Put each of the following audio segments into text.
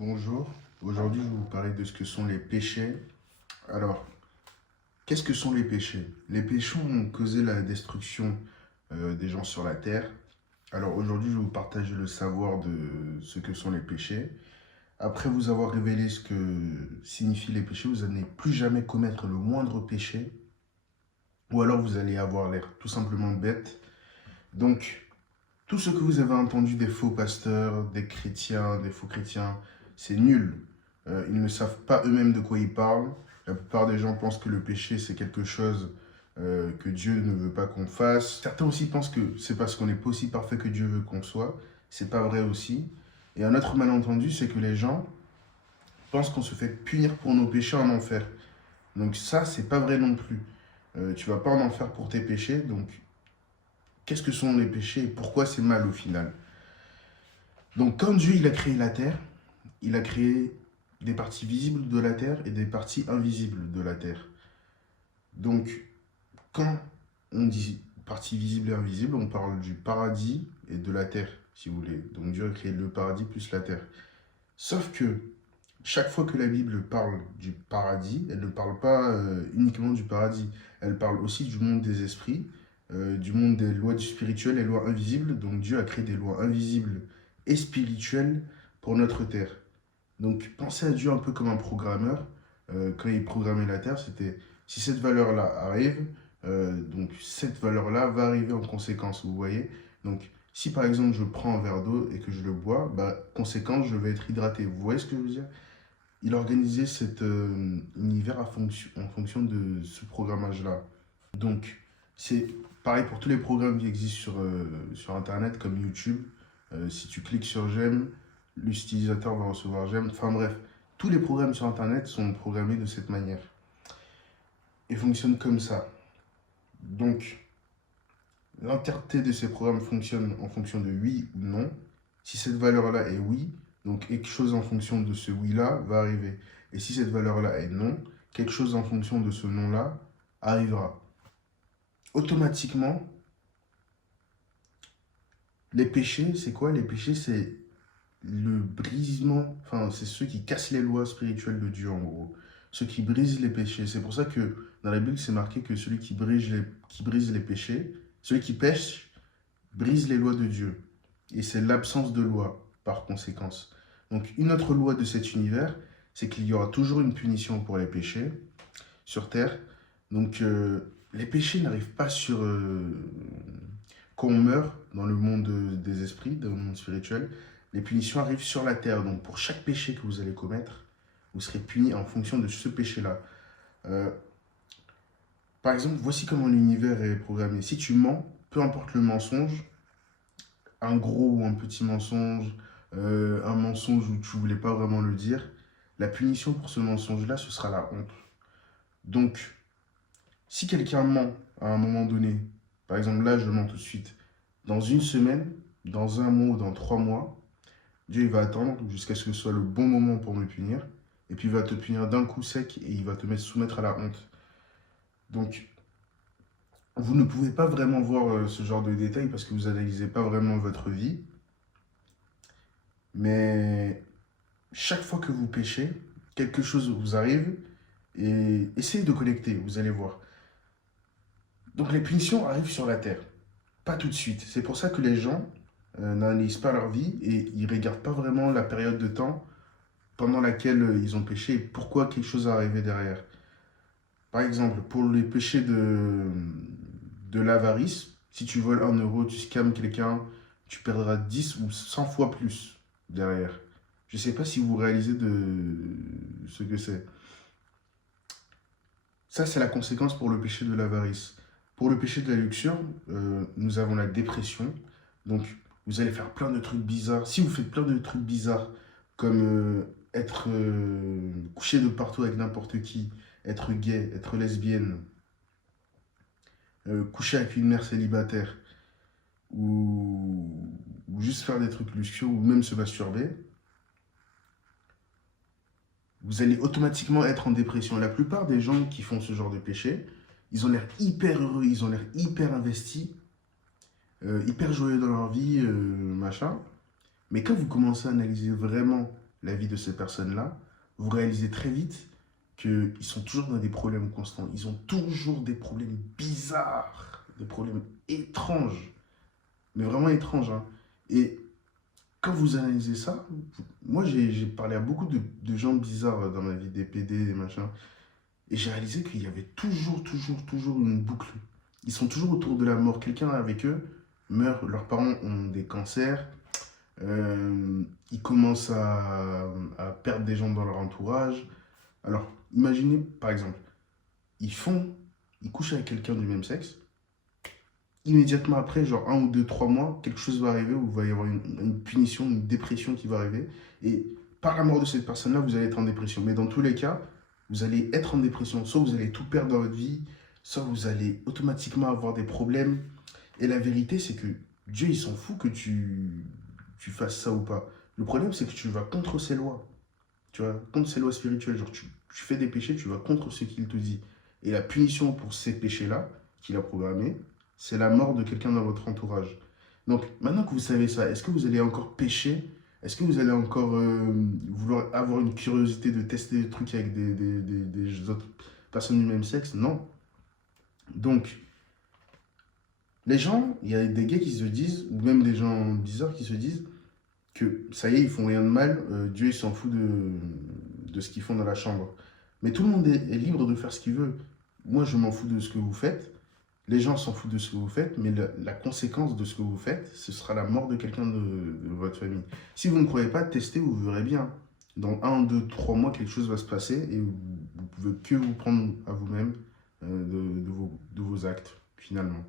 Bonjour, aujourd'hui je vais vous parler de ce que sont les péchés. Alors, qu'est-ce que sont les péchés? Les péchés ont causé la destruction des gens sur la terre. Alors aujourd'hui je vais vous partager le savoir de ce que sont les péchés. Après vous avoir révélé ce que signifient les péchés, vous n'allez plus jamais commettre le moindre péché. Ou alors vous allez avoir l'air tout simplement bête. Donc, tout ce que vous avez entendu des faux pasteurs, des chrétiens, des faux chrétiens, c'est nul. Ils ne savent pas eux-mêmes de quoi ils parlent. La plupart des gens pensent que le péché, c'est quelque chose que Dieu ne veut pas qu'on fasse. Certains aussi pensent que c'est parce qu'on n'est pas aussi parfait que Dieu veut qu'on soit. C'est pas vrai aussi. Et un autre malentendu, c'est que les gens pensent qu'on se fait punir pour nos péchés en enfer. Donc ça, c'est pas vrai non plus. Tu vas pas en enfer pour tes péchés, donc qu'est-ce que sont les péchés et pourquoi c'est mal au final? Donc quand Dieu il a créé la terre, il a créé des parties visibles de la terre et des parties invisibles de la terre. Donc quand on dit partie visible et invisible, on parle du paradis et de la terre, si vous voulez. Donc Dieu a créé le paradis plus la terre. Sauf que chaque fois que la Bible parle du paradis, elle ne parle pas uniquement du paradis. Elle parle aussi du monde des esprits, du monde des lois du spirituel et lois invisibles. Donc Dieu a créé des lois invisibles et spirituelles pour notre terre. Donc pensez à Dieu un peu comme un programmeur. Quand il programmait la terre, c'était si cette valeur-là arrive, donc cette valeur-là va arriver en conséquence, vous voyez. Donc si par exemple je prends un verre d'eau et que je le bois, bah, conséquence, je vais être hydraté. Vous voyez ce que je veux dire? Il organisait cet univers en fonction de ce programmage-là. Donc, c'est pareil pour tous les programmes qui existent sur Internet, comme YouTube. Si tu cliques sur j'aime, l'utilisateur va recevoir j'aime. Enfin bref, tous les programmes sur Internet sont programmés de cette manière et fonctionnent comme ça. Donc, l'entièreté de ces programmes fonctionne en fonction de oui ou non. Si cette valeur-là est oui, donc quelque chose en fonction de ce oui-là va arriver. Et si cette valeur-là est non, quelque chose en fonction de ce non-là arrivera. Automatiquement, les péchés, c'est quoi? Les péchés, c'est le brisement, enfin, c'est ceux qui cassent les lois spirituelles de Dieu, en gros. Ceux qui brisent les péchés. C'est pour ça que dans la Bible, c'est marqué que celui qui brise les péchés, celui qui pêche, brise les lois de Dieu. Et c'est l'absence de loi, par conséquence. Donc, une autre loi de cet univers, c'est qu'il y aura toujours une punition pour les péchés sur Terre. Donc, les péchés n'arrivent pas sur... quand on meurt dans le monde des esprits, dans le monde spirituel, les punitions arrivent sur la terre. Donc, pour chaque péché que vous allez commettre, vous serez puni en fonction de ce péché-là. Euh, Par exemple, voici comment l'univers est programmé. Si tu mens, peu importe le mensonge, un gros ou un petit mensonge, un mensonge où tu voulais pas vraiment le dire, la punition pour ce mensonge-là, ce sera la honte. Donc, si quelqu'un ment à un moment donné, par exemple là, je mens tout de suite, dans une semaine, dans un mois ou dans 3 mois, Dieu il va attendre jusqu'à ce que ce soit le bon moment pour me punir. Et puis il va te punir d'un coup sec et il va te mettre soumettre à la honte. Donc, vous ne pouvez pas vraiment voir ce genre de détails parce que vous n'analysez pas vraiment votre vie. Mais chaque fois que vous péchez, quelque chose vous arrive et essayez de connecter, vous allez voir. Donc les punitions arrivent sur la terre, pas tout de suite. C'est pour ça que les gens n'analysent pas leur vie et ils ne regardent pas vraiment la période de temps pendant laquelle ils ont péché et pourquoi quelque chose est arrivé derrière. Par exemple, pour les péchés de l'avarice, si tu voles 1 euro, tu scammes quelqu'un, tu perdras 10 ou 100 fois plus derrière. Je ne sais pas si vous réalisez de ce que c'est. Ça, c'est la conséquence pour le péché de l'avarice. Pour le péché de la luxure, nous avons la dépression. Donc, vous allez faire plein de trucs bizarres. Si vous faites plein de trucs bizarres, comme être couché de partout avec n'importe qui, être gay, être lesbienne, coucher avec une mère célibataire, ou juste faire des trucs luxueux, ou même se masturber, vous allez automatiquement être en dépression. La plupart des gens qui font ce genre de péché, ils ont l'air hyper heureux, ils ont l'air hyper investis, hyper joyeux dans leur vie, machin. Mais quand vous commencez à analyser vraiment la vie de ces personnes-là, vous réalisez très vite qu'ils sont toujours dans des problèmes constants. Ils ont toujours des problèmes bizarres, des problèmes étranges, mais vraiment étranges, hein. Et quand vous analysez ça, moi j'ai parlé à beaucoup de gens bizarres dans ma vie, des PD, des machins, et j'ai réalisé qu'il y avait toujours une boucle. Ils sont toujours autour de la mort. Quelqu'un avec eux meurt, leurs parents ont des cancers, ils commencent à perdre des gens dans leur entourage. Alors, imaginez par exemple, ils font, ils couchent avec quelqu'un du même sexe, immédiatement après, genre 1 ou 2, 3 mois, quelque chose va arriver où il va y avoir une punition, une dépression qui va arriver. Et par la mort de cette personne-là, vous allez être en dépression. Mais dans tous les cas, vous allez être en dépression. Soit vous allez tout perdre dans votre vie, soit vous allez automatiquement avoir des problèmes. Et la vérité, c'est que Dieu, il s'en fout que tu fasses ça ou pas. Le problème, c'est que tu vas contre ses lois. Tu vois, contre ses lois spirituelles. Genre, tu fais des péchés, tu vas contre ce qu'il te dit. Et la punition pour ces péchés-là, qu'il a programmés, c'est la mort de quelqu'un dans votre entourage. Donc, maintenant que vous savez ça, est-ce que vous allez encore pécher? Est-ce que vous allez encore vouloir avoir une curiosité de tester des trucs avec des autres personnes du même sexe? Non. Donc, les gens, il y a des gays qui se disent, ou même des gens bizarres qui se disent que ça y est, ils font rien de mal, Dieu il s'en fout de ce qu'ils font dans la chambre. Mais tout le monde est libre de faire ce qu'il veut. Moi, je m'en fous de ce que vous faites. Les gens s'en foutent de ce que vous faites, mais la conséquence de ce que vous faites, ce sera la mort de quelqu'un de votre famille. Si vous ne croyez pas, testez, vous verrez bien. Dans 1, 2, 3 mois, quelque chose va se passer et vous ne pouvez que vous prendre à vous-même de vos actes, finalement.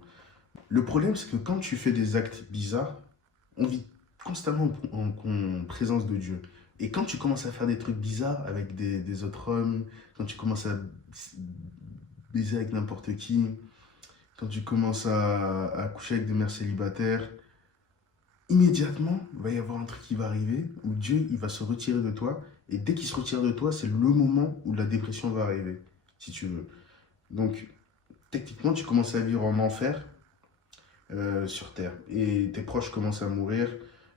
Le problème, c'est que quand tu fais des actes bizarres, on vit constamment en présence de Dieu. Et quand tu commences à faire des trucs bizarres avec des autres hommes, quand tu commences à baiser avec n'importe qui, quand tu commences à coucher avec des mères célibataires, immédiatement, il va y avoir un truc qui va arriver où Dieu, il va se retirer de toi. Et dès qu'il se retire de toi, c'est le moment où la dépression va arriver, si tu veux. Donc, techniquement, tu commences à vivre en enfer sur Terre. Et tes proches commencent à mourir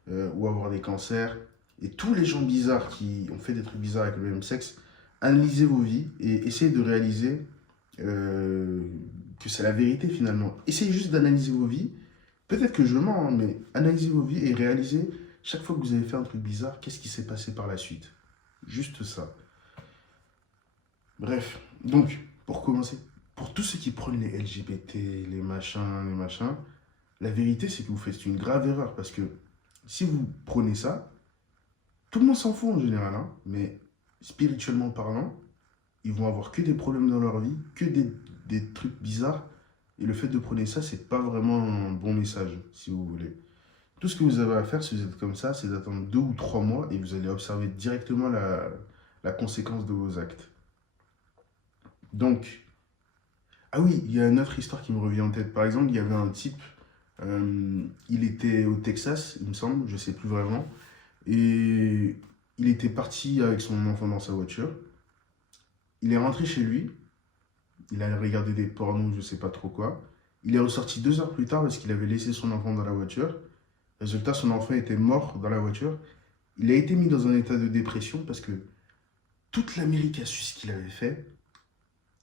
ou avoir des cancers. Et tous les gens bizarres qui ont fait des trucs bizarres avec le même sexe, analysez vos vies et essayez de réaliser que c'est la vérité finalement. Essayez juste d'analyser vos vies. Peut-être que je mens, hein, mais analysez vos vies et réalisez chaque fois que vous avez fait un truc bizarre, qu'est-ce qui s'est passé par la suite. Juste ça. Bref, donc, pour commencer, pour tous ceux qui prennent les LGBT, les machins, la vérité c'est que vous faites une grave erreur parce que si vous prenez ça, tout le monde s'en fout en général, hein, mais spirituellement parlant, ils vont avoir que des problèmes dans leur vie, que des trucs bizarres. Et le fait de prendre ça, c'est pas vraiment un bon message, si vous voulez. Tout ce que vous avez à faire, si vous êtes comme ça, c'est d'attendre 2 ou 3 mois et vous allez observer directement la conséquence de vos actes. Donc, ah oui, il y a une autre histoire qui me revient en tête. Par exemple, il y avait un type, il était au Texas, il me semble, je sais plus vraiment, et il était parti avec son enfant dans sa voiture. Il est rentré chez lui, il allait regarder des pornos, je sais pas trop quoi. Il est ressorti 2 heures plus tard parce qu'il avait laissé son enfant dans la voiture. Résultat, son enfant était mort dans la voiture. Il a été mis dans un état de dépression parce que toute l'Amérique a su ce qu'il avait fait.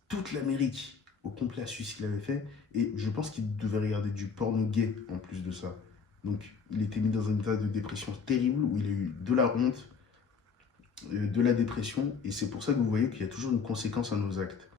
Toute l'Amérique au complet a su ce qu'il avait fait. Et je pense qu'il devait regarder du porno gay en plus de ça. Donc, il était mis dans un état de dépression terrible où il a eu de la honte, de la dépression. Et c'est pour ça que vous voyez qu'il y a toujours une conséquence à nos actes.